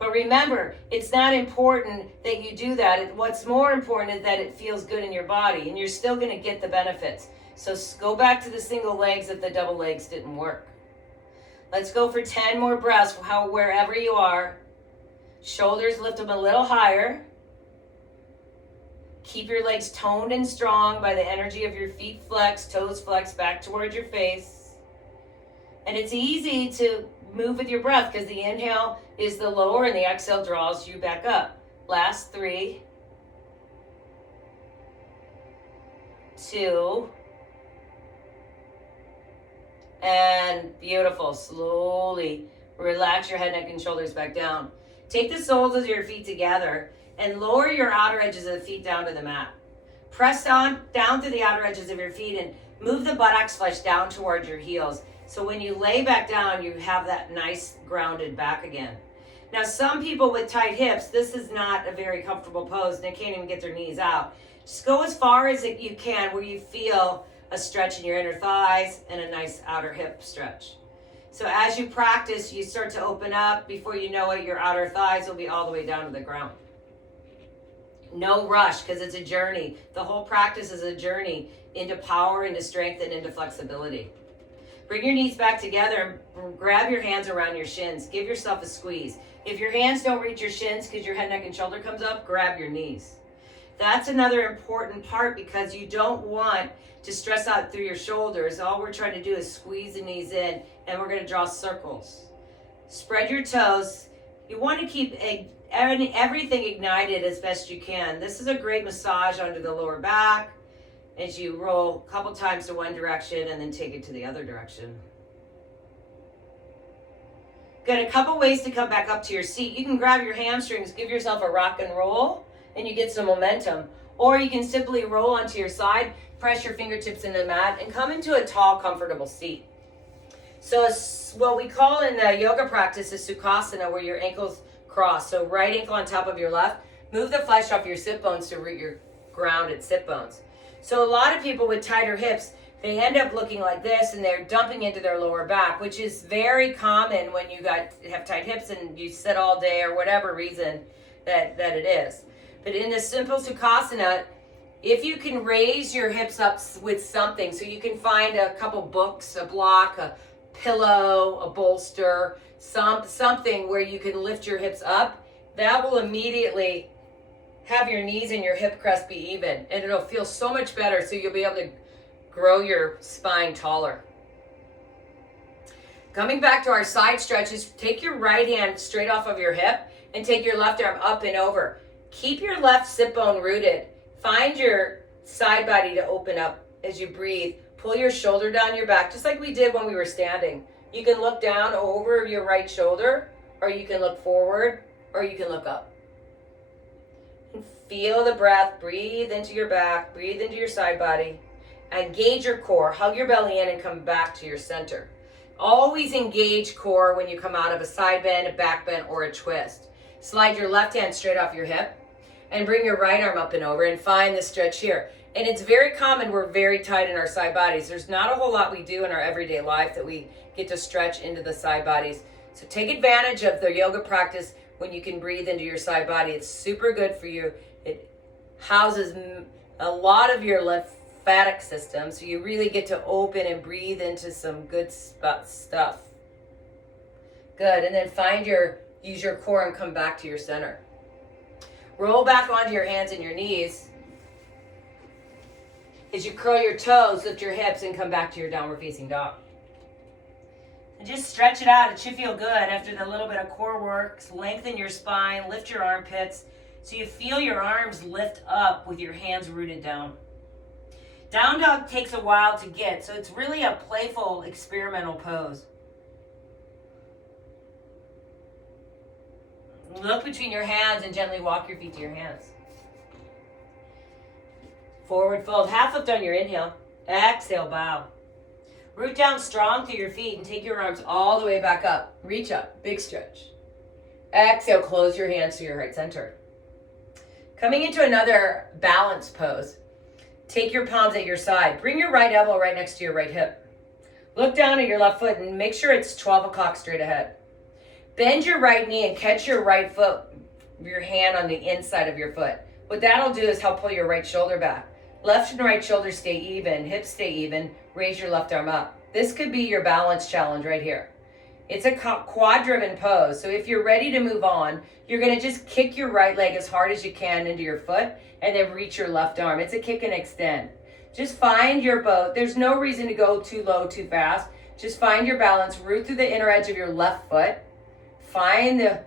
But remember, it's not important that you do that. What's more important is that it feels good in your body and you're still going to get the benefits. So go back to the single legs if the double legs didn't work. Let's go for 10 more breaths, wherever you are. Shoulders, lift them a little higher. Keep your legs toned and strong by the energy of your feet flexed, toes flexed back towards your face. And it's easy to move with your breath because the inhale is the lower and the exhale draws you back up. Last 3, 2, and beautiful. Slowly relax your head, neck, and shoulders back down. Take the soles of your feet together and lower your outer edges of the feet down to the mat. Press down through the outer edges of your feet and move the buttocks flesh down towards your heels. So when you lay back down, you have that nice grounded back again. Now, some people with tight hips, this is not a very comfortable pose and they can't even get their knees out. Just go as far as you can where you feel a stretch in your inner thighs and a nice outer hip stretch. So as you practice, you start to open up. Before you know it, your outer thighs will be all the way down to the ground. No rush, because it's a journey. The whole practice is a journey into power, into strength, and into flexibility. Bring your knees back together and grab your hands around your shins. Give yourself a squeeze. If your hands don't reach your shins because your head, neck, and shoulder comes up, grab your knees. That's another important part because you don't want to stress out through your shoulders. All we're trying to do is squeeze the knees in, and we're going to draw circles. Spread your toes. You want to keep everything ignited as best you can. This is a great massage under the lower back as you roll a couple times to one direction and then take it to the other direction. Got a couple ways to come back up to your seat. You can grab your hamstrings, give yourself a rock and roll, and you get some momentum. Or you can simply roll onto your side, press your fingertips into the mat, and come into a tall, comfortable seat. So what we call in the yoga practice is Sukhasana, where your ankles cross. So right ankle on top of your left. Move the flesh off your sit bones to root your grounded sit bones. So a lot of people with tighter hips, they end up looking like this and they're dumping into their lower back, which is very common when you have tight hips and you sit all day or whatever reason that it is. But in the simple Sukhasana, if you can raise your hips up with something, so you can find a couple books, a block, a pillow, a bolster, something where you can lift your hips up, that will immediately have your knees and your hip crest be even, and it'll feel so much better, so you'll be able to grow your spine taller. Coming back to our side stretches, take your right hand straight off of your hip and take your left arm up and over. Keep your left sit bone rooted. Find your side body to open up as you breathe. Pull your shoulder down your back, just like we did when we were standing. You can look down over your right shoulder, or you can look forward, or you can look up. And feel the breath. Breathe into your back. Breathe into your side body. Engage your core. Hug your belly in and come back to your center. Always engage core when you come out of a side bend, a back bend, or a twist. Slide your left hand straight off your hip and bring your right arm up and over and find the stretch here. And it's very common, we're very tight in our side bodies. There's not a whole lot we do in our everyday life that we get to stretch into the side bodies. So take advantage of the yoga practice when you can breathe into your side body. It's super good for you. It houses a lot of your lymphatic system, so you really get to open and breathe into some good stuff. Good, and then use your core and come back to your center. Roll back onto your hands and your knees. As you curl your toes, lift your hips, and come back to your downward facing dog. And just stretch it out. It should feel good after the little bit of core work. Lengthen your spine, lift your armpits, so you feel your arms lift up with your hands rooted down. Down dog takes a while to get, so it's really a playful, experimental pose. Look between your hands and gently walk your feet to your hands. Forward fold, half lift on your inhale. Exhale, bow. Root down strong through your feet and take your arms all the way back up. Reach up, big stretch. Exhale, close your hands to your right center. Coming into another balance pose. Take your palms at your side. Bring your right elbow right next to your right hip. Look down at your left foot and make sure it's 12 o'clock straight ahead. Bend your right knee and catch your right foot, your hand on the inside of your foot. What that'll do is help pull your right shoulder back. Left and right shoulder stay even, hips stay even, raise your left arm up. This could be your balance challenge right here. It's a quad-driven pose, so if you're ready to move on, you're gonna just kick your right leg as hard as you can into your foot and then reach your left arm. It's a kick and extend. Just find your boat. There's no reason to go too low, too fast. Just find your balance, root through the inner edge of your left foot. Find the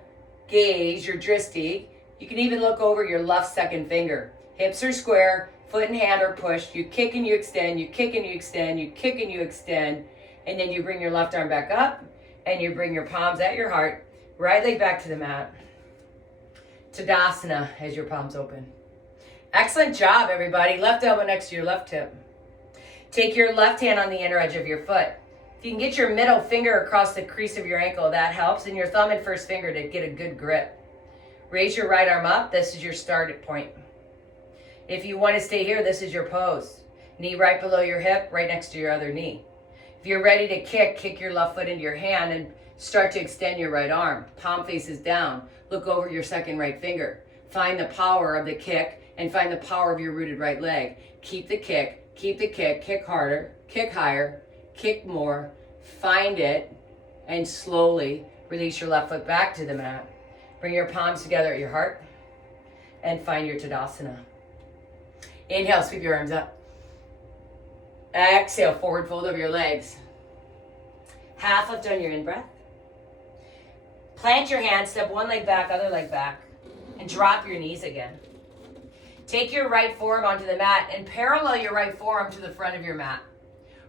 gaze, your dristi. You can even look over your left second finger. Hips are square, foot and hand are pushed. You kick and you extend, you kick and you extend, you kick and you extend, and then you bring your left arm back up and you bring your palms at your heart, right leg back to the mat. Tadasana as your palms open. Excellent job, everybody. Left elbow next to your left hip. Take your left hand on the inner edge of your foot. If you can get your middle finger across the crease of your ankle, that helps, and your thumb and first finger to get a good grip. Raise your right arm up. This is your start point. If you want to stay here, this is your pose. Knee right below your hip, right next to your other knee. If you're ready to kick your left foot into your hand and start to extend your right arm. Palm faces down. Look over your second right finger. Find the power of the kick and find the power of your rooted right leg. Keep the kick, kick harder, kick higher, kick more. Find it and slowly release your left foot back to the mat. Bring your palms together at your heart and find your Tadasana. Inhale, sweep your arms up. Exhale, forward fold over your legs. Half lift on your in-breath. Plant your hands, step one leg back, other leg back, and drop your knees again. Take your right forearm onto the mat and parallel your right forearm to the front of your mat.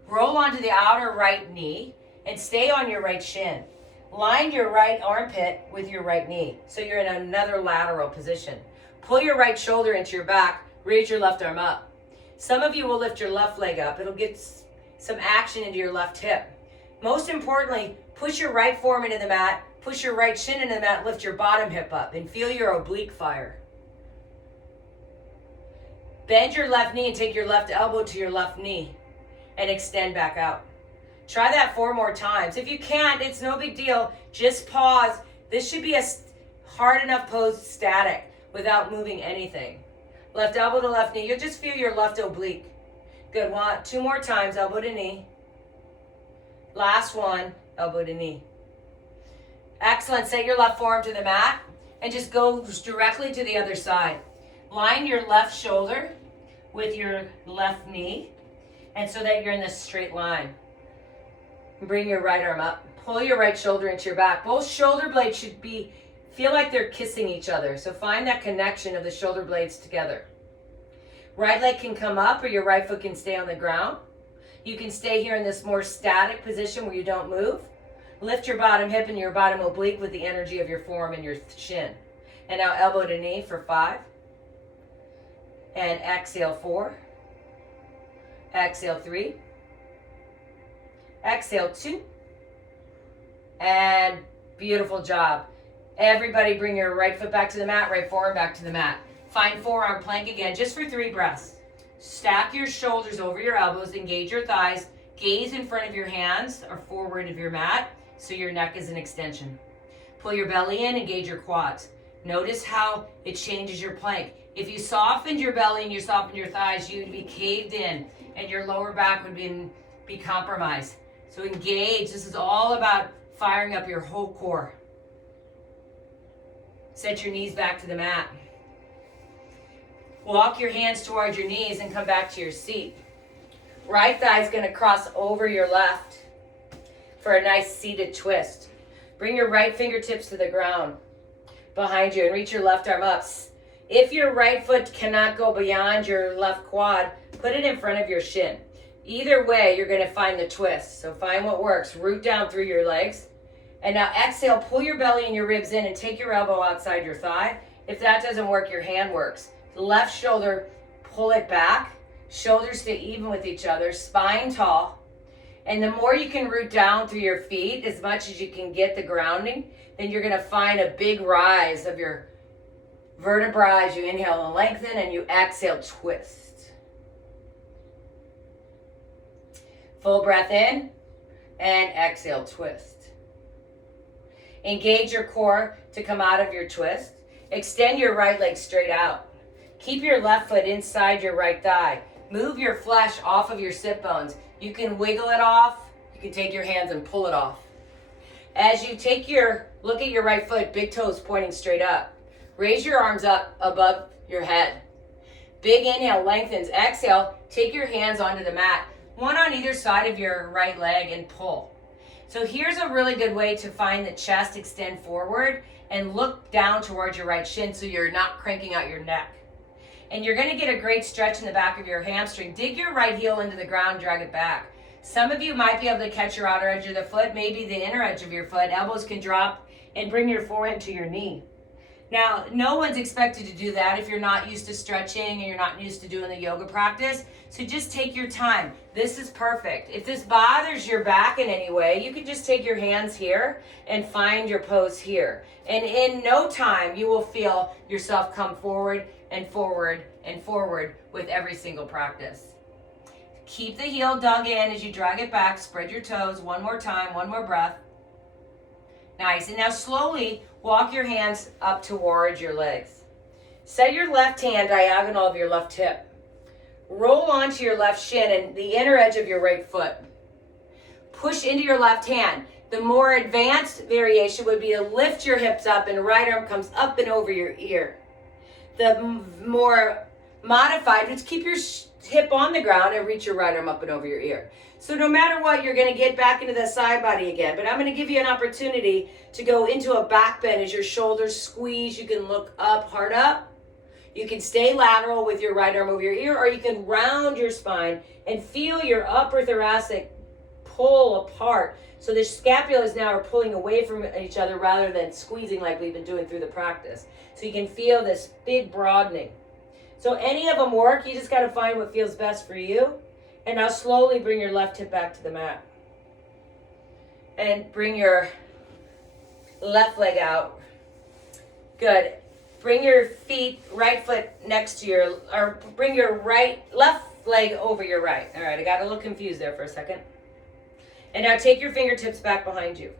Roll onto the outer right knee and stay on your right shin. Line your right armpit with your right knee, so you're in another lateral position. Pull your right shoulder into your back, raise your left arm up. Some of you will lift your left leg up. It'll get some action into your left hip. Most importantly, push your right forearm into the mat, push your right shin into the mat, lift your bottom hip up, and feel your oblique fire. Bend your left knee and take your left elbow to your left knee and extend back out. Try that 4 more times. If you can't, it's no big deal. Just pause. This should be a hard enough pose static without moving anything. Left elbow to left knee. You'll just feel your left oblique. Good. 2 more times. Elbow to knee. Last one, elbow to knee. Excellent. Set your left forearm to the mat and just go directly to the other side. Line your left shoulder with your left knee, and so that you're in this straight line. Bring your right arm up. Pull your right shoulder into your back. Both shoulder blades should feel like they're kissing each other. So find that connection of the shoulder blades together. Right leg can come up or your right foot can stay on the ground. You can stay here in this more static position where you don't move. Lift your bottom hip and your bottom oblique with the energy of your forearm and your shin. And now elbow to knee for 5. And exhale 4. Exhale 3. Exhale 2. And beautiful job. Everybody bring your right foot back to the mat, right forearm back to the mat. Find forearm plank again just for 3 breaths. Stack your shoulders over your elbows, engage your thighs, gaze in front of your hands or forward of your mat so your neck is an extension. Pull your belly in, engage your quads. Notice how it changes your plank. If you softened your belly and you softened your thighs, you'd be caved in and your lower back would be compromised. So engage. This is all about firing up your whole core. Set your knees back to the mat. Walk your hands towards your knees and come back to your seat. Right thigh is going to cross over your left for a nice seated twist. Bring your right fingertips to the ground behind you and reach your left arm up. If your right foot cannot go beyond your left quad, put it in front of your shin. Either way, you're going to find the twist. So find what works. Root down through your legs. And now exhale, pull your belly and your ribs in and take your elbow outside your thigh. If that doesn't work, your hand works. Left shoulder, pull it back. Shoulders stay even with each other. Spine tall. And the more you can root down through your feet, as much as you can get the grounding, then you're going to find a big rise of your vertebrae as you inhale and lengthen, and you exhale, twist. Full breath in, and exhale, twist. Engage your core to come out of your twist. Extend your right leg straight out. Keep your left foot inside your right thigh. Move your flesh off of your sit bones. You can wiggle it off. You can take your hands and pull it off. As you look at your right foot, big toes pointing straight up. Raise your arms up above your head. Big inhale, lengthens. Exhale, take your hands onto the mat. One on either side of your right leg and pull. So here's a really good way to find the chest extend forward and look down towards your right shin so you're not cranking out your neck. And you're going to get a great stretch in the back of your hamstring. Dig your right heel into the ground, drag it back. Some of you might be able to catch your outer edge of the foot, maybe the inner edge of your foot. Elbows can drop and bring your forehead to your knee. Now, no one's expected to do that if you're not used to stretching and you're not used to doing the yoga practice. So just take your time. This is perfect. If this bothers your back in any way, you can just take your hands here and find your pose here. And in no time, you will feel yourself come forward and forward and forward with every single practice. Keep the heel dug in as you drag it back. Spread your toes. One more time. One more breath. Nice. And now slowly walk your hands up towards your legs. Set your left hand diagonal of your left hip. Roll onto your left shin and the inner edge of your right foot. Push into your left hand. The more advanced variation would be to lift your hips up and right arm comes up and over your ear. The more modified is keep your hip on the ground and reach your right arm up and over your ear. So no matter what, you're going to get back into the side body again. But I'm going to give you an opportunity to go into a back bend as your shoulders squeeze. You can look up, heart up. You can stay lateral with your right arm over your ear, or you can round your spine and feel your upper thoracic pull apart. So the scapulas now are pulling away from each other rather than squeezing like we've been doing through the practice. So you can feel this big broadening. So any of them work. You just got to find what feels best for you. And now slowly bring your left hip back to the mat. And bring your left leg out. Good. Bring your right foot next to bring your left leg over your right. All right, I got a little confused there for a second. And now take your fingertips back behind you.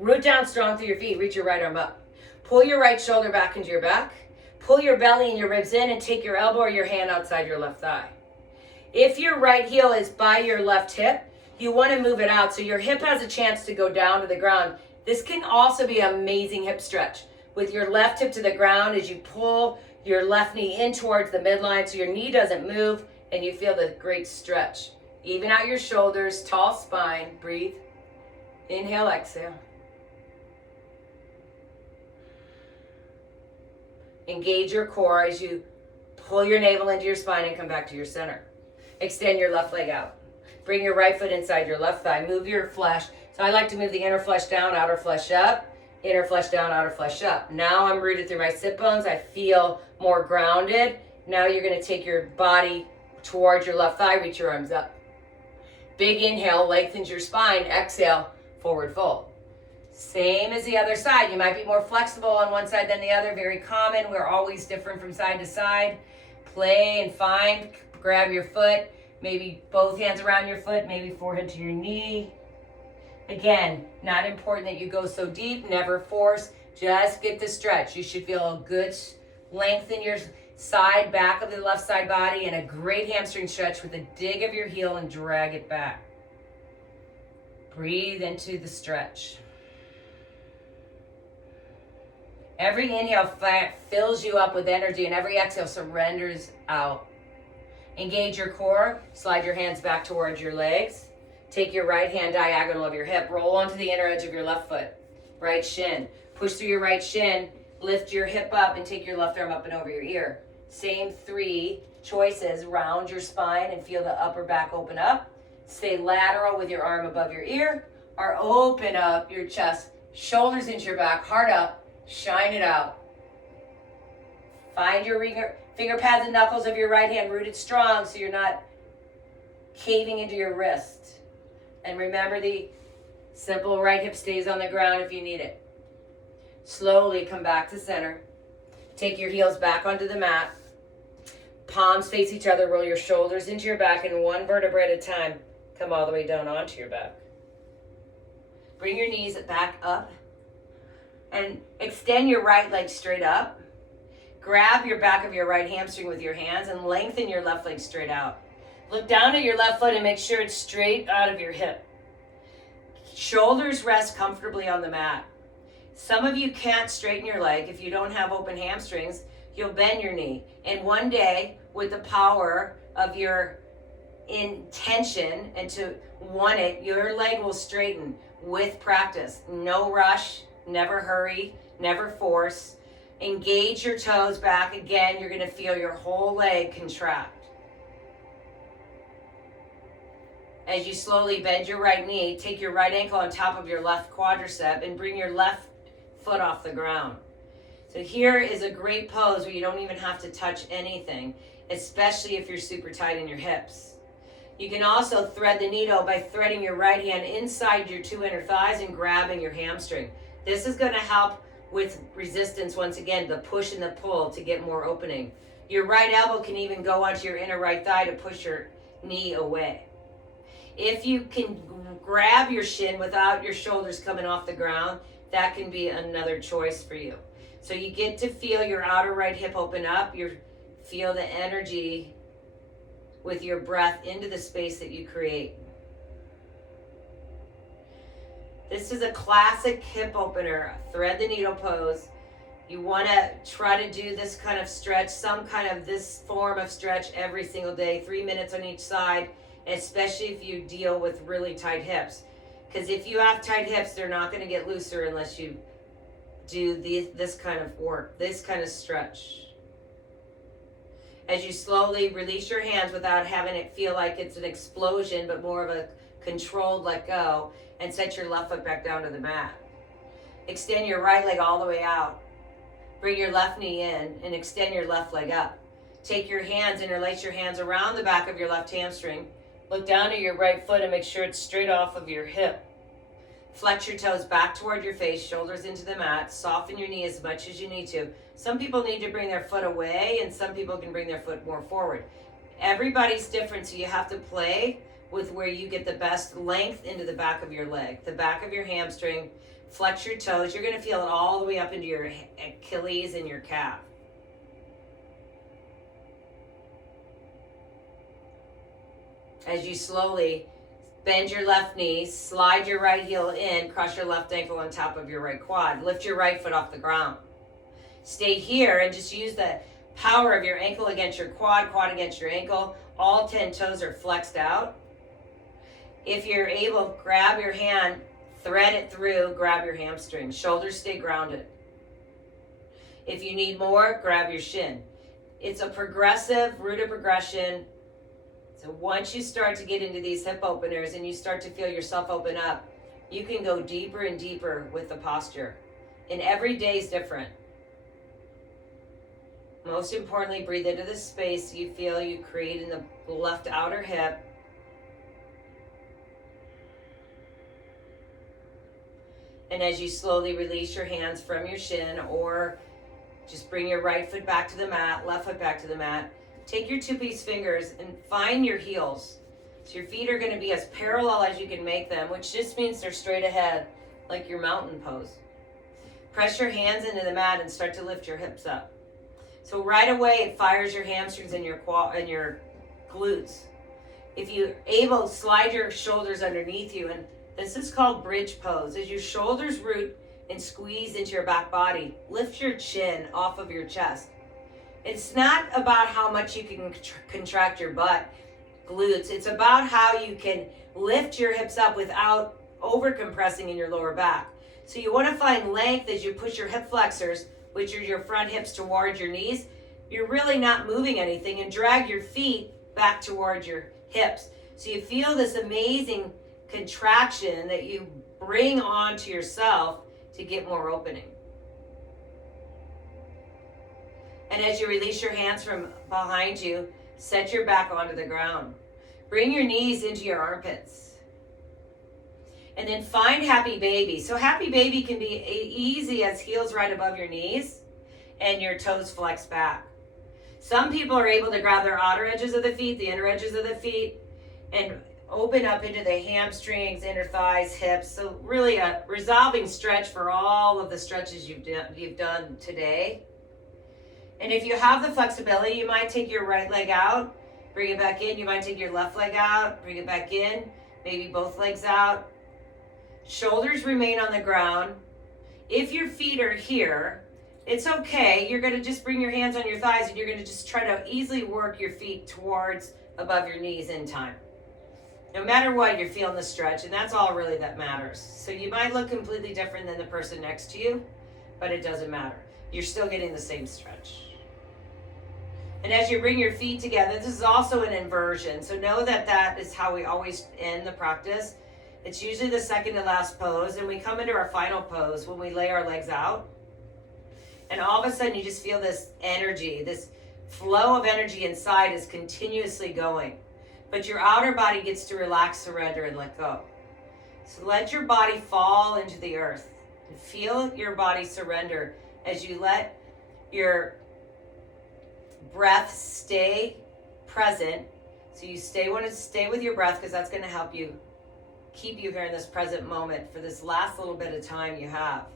Root down strong through your feet. Reach your right arm up. Pull your right shoulder back into your back. Pull your belly and your ribs in and take your elbow or your hand outside your left thigh. If your right heel is by your left hip, you want to move it out so your hip has a chance to go down to the ground. This can also be an amazing hip stretch. With your left hip to the ground as you pull your left knee in towards the midline so your knee doesn't move and you feel the great stretch. Even out your shoulders, tall spine, breathe. Inhale, exhale. Engage your core as you pull your navel into your spine and come back to your center. Extend your left leg out. Bring your right foot inside your left thigh. Move your flesh. So I like to move the inner flesh down, outer flesh up. Inner flesh down, outer flesh up. Now I'm rooted through my sit bones. I feel more grounded. Now you're going to take your body towards your left thigh. Reach your arms up. Big inhale, lengthens your spine. Exhale, forward fold. Same as the other side. You might be more flexible on one side than the other. Very common. We're always different from side to side. Play and find. Grab your foot. Maybe both hands around your foot. Maybe forehead to your knee. Again, not important that you go so deep. Never force. Just get the stretch. You should feel a good length in your side, back of the left side body, and a great hamstring stretch with a dig of your heel and drag it back. Breathe into the stretch. Every inhale fills you up with energy, and every exhale surrenders out. Engage your core. Slide your hands back towards your legs. Take your right hand diagonal of your hip. Roll onto the inner edge of your left foot. Right shin. Push through your right shin. Lift your hip up and take your left arm up and over your ear. Same 3 choices. Round your spine and feel the upper back open up. Stay lateral with your arm above your ear, or open up your chest. Shoulders into your back. Heart up. Shine it out. Find your finger pads and knuckles of your right hand rooted strong so you're not caving into your wrist. And remember, the simple right hip stays on the ground if you need it. Slowly come back to center. Take your heels back onto the mat. Palms face each other. Roll your shoulders into your back, and one vertebra at a time. Come all the way down onto your back. Bring your knees back up. And extend your right leg straight up. Grab your back of your right hamstring with your hands and lengthen your left leg straight out. Look down at your left foot and make sure it's straight out of your hip. Shoulders rest comfortably on the mat. Some of you can't straighten your leg. If you don't have open hamstrings, you'll bend your knee. And one day, with the power of your intention and to want it, your leg will straighten with practice. No rush. Never hurry, never force. Engage your toes back. Again, you're going to feel your whole leg contract. As you slowly bend your right knee, take your right ankle on top of your left quadricep and bring your left foot off the ground. So here is a great pose where you don't even have to touch anything, especially if you're super tight in your hips. You can also thread the needle by threading your right hand inside your 2 inner thighs and grabbing your hamstring. This is going to help with resistance, once again, the push and the pull to get more opening. Your right elbow can even go onto your inner right thigh to push your knee away. If you can grab your shin without your shoulders coming off the ground, that can be another choice for you. So you get to feel your outer right hip open up. You feel the energy with your breath into the space that you create. This is a classic hip opener, thread the needle pose. You want to try to do this kind of stretch, some kind of this form of stretch every single day, 3 minutes on each side, especially if you deal with really tight hips. Because if you have tight hips, they're not going to get looser unless you do this kind of work, this kind of stretch. As you slowly release your hands without having it feel like it's an explosion, but more of a controlled let go, and set your left foot back down to the mat. Extend your right leg all the way out. Bring your left knee in and extend your left leg up. Take your hands, interlace your hands around the back of your left hamstring. Look down at your right foot and make sure it's straight off of your hip. Flex your toes back toward your face, shoulders into the mat. Soften your knee as much as you need to. Some people need to bring their foot away, and some people can bring their foot more forward. Everybody's different, so you have to play with where you get the best length into the back of your leg, the back of your hamstring. Flex your toes. You're going to feel it all the way up into your Achilles and your calf. As you slowly Bend your left knee, slide your right heel in, cross your left ankle on top of your right quad. Lift your right foot off the ground. Stay here and just use the power of your ankle against your quad, quad against your ankle. All 10 toes are flexed out. If you're able, grab your hand, thread it through, grab your hamstring. Shoulders stay grounded. If you need more, grab your shin. It's a progressive route of progression. So once you start to get into these hip openers and you start to feel yourself open up, you can go deeper and deeper with the posture. And every day is different. Most importantly, breathe into the space you feel you create in the left outer hip. And as you slowly release your hands from your shin, or just bring your right foot back to the mat, left foot back to the mat, take your two-piece fingers and find your heels. So your feet are going to be as parallel as you can make them, which just means they're straight ahead, like your mountain pose. Press your hands into the mat and start to lift your hips up. So right away, it fires your hamstrings and your glutes. If you're able, slide your shoulders underneath you, and this is called bridge pose. As your shoulders root and squeeze into your back body, lift your chin off of your chest. It's not about how much you can contract your butt, glutes. It's about how you can lift your hips up without over-compressing in your lower back. So you want to find length as you push your hip flexors, which are your front hips, towards your knees. You're really not moving anything, and drag your feet back towards your hips. So you feel this amazing contraction that you bring onto yourself to get more opening. And as you release your hands from behind you, set your back onto the ground. Bring your knees into your armpits. And then find happy baby. So happy baby can be easy as heels right above your knees and your toes flex back. Some people are able to grab their outer edges of the feet, the inner edges of the feet, and open up into the hamstrings, inner thighs, hips. So really a resolving stretch for all of the stretches you've done today. And if you have the flexibility, you might take your right leg out, bring it back in. You might take your left leg out, bring it back in, maybe both legs out. Shoulders remain on the ground. If your feet are here, it's okay. You're going to just bring your hands on your thighs and you're going to just try to easily work your feet towards above your knees in time. No matter what, you're feeling the stretch, and that's all really that matters. So you might look completely different than the person next to you, but it doesn't matter. You're still getting the same stretch. And as you bring your feet together, this is also an inversion. So know that that is how we always end the practice. It's usually the second to last pose, and we come into our final pose when we lay our legs out. And all of a sudden you just feel this energy, this flow of energy inside is continuously going. But your outer body gets to relax, surrender, and let go. So let your body fall into the earth and feel your body surrender as you let your breath stay present. So you want to stay with your breath, because that's going to help you keep you here in this present moment for this last little bit of time you have.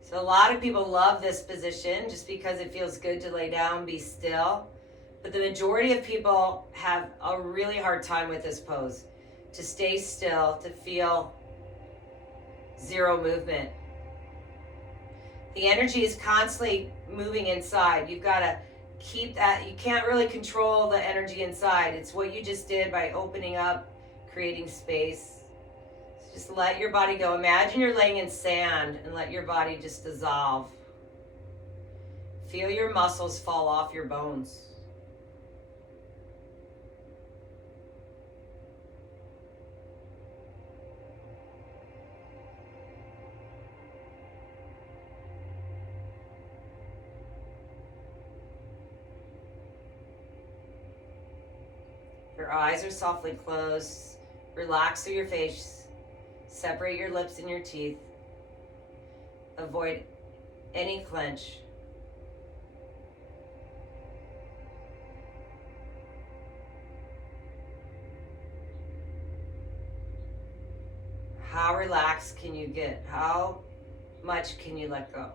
So a lot of people love this position just because it feels good to lay down, be still. But the majority of people have a really hard time with this pose. To stay still, to feel zero movement. The energy is constantly moving inside. You've got to keep that. You can't really control the energy inside. It's what you just did by opening up, creating space. So just let your body go. Imagine you're laying in sand and let your body just dissolve. Feel your muscles fall off your bones. Your eyes are softly closed. Relax through your face. Separate your lips and your teeth. Avoid any clench. How relaxed can you get? How much can you let go?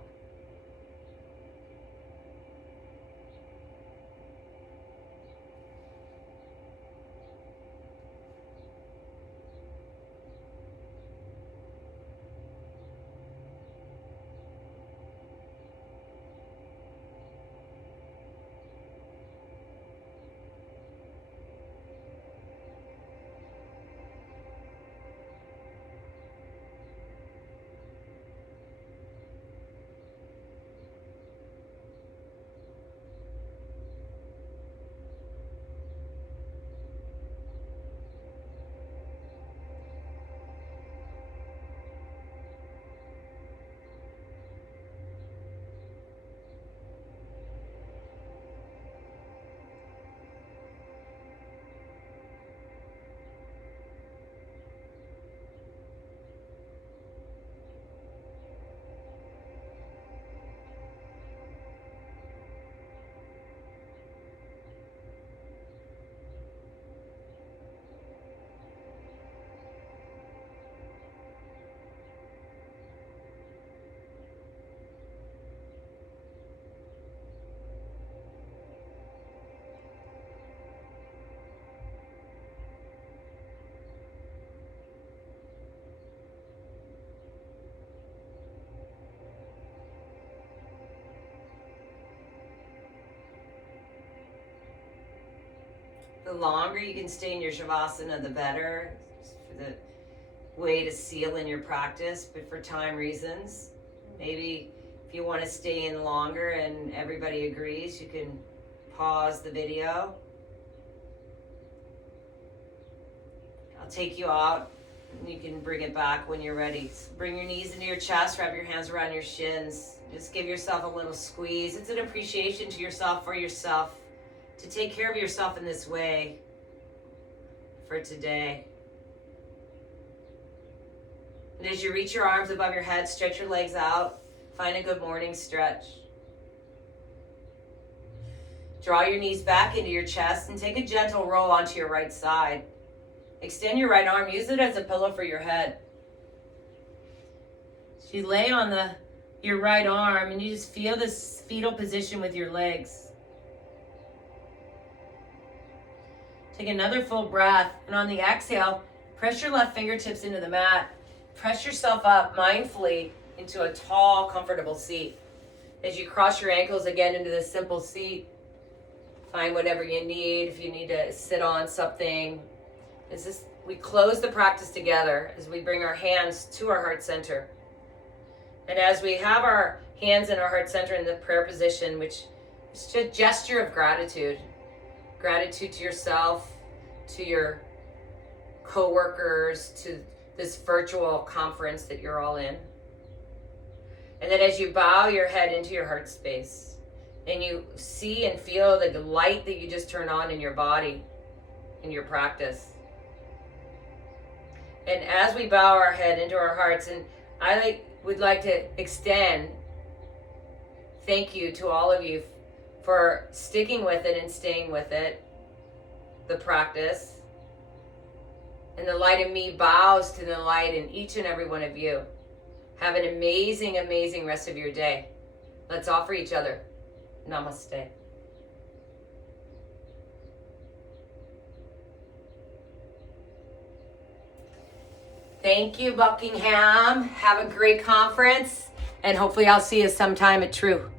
The longer you can stay in your Shavasana, the better. For the way to seal in your practice, but for time reasons, maybe if you want to stay in longer and everybody agrees, you can pause the video. I'll take you out and you can bring it back when you're ready. So bring your knees into your chest, wrap your hands around your shins. Just give yourself a little squeeze. It's an appreciation to yourself, for yourself, to take care of yourself in this way for today. And as you reach your arms above your head, stretch your legs out. Find a good morning stretch. Draw your knees back into your chest and take a gentle roll onto your right side. Extend your right arm. Use it as a pillow for your head. So you lay on your right arm and you just feel this fetal position with your legs. Take another full breath, and on the exhale, press your left fingertips into the mat. Press yourself up mindfully into a tall, comfortable seat. As you cross your ankles again into this simple seat, find whatever you need. If you need to sit on something, we close the practice together as we bring our hands to our heart center. And as we have our hands in our heart center in the prayer position, which is a gesture of gratitude. Gratitude to yourself, to your co-workers, to this virtual conference that you're all in. And then as you bow your head into your heart space and you see and feel the light that you just turned on in your body, in your practice. And as we bow our head into our hearts, and I would like to extend thank you to all of you for sticking with it and staying with it, the practice. And the light in me bows to the light in each and every one of you. Have an amazing, amazing rest of your day. Let's offer each other namaste. Thank you, Buckingham. Have a great conference, and hopefully I'll see you sometime at True.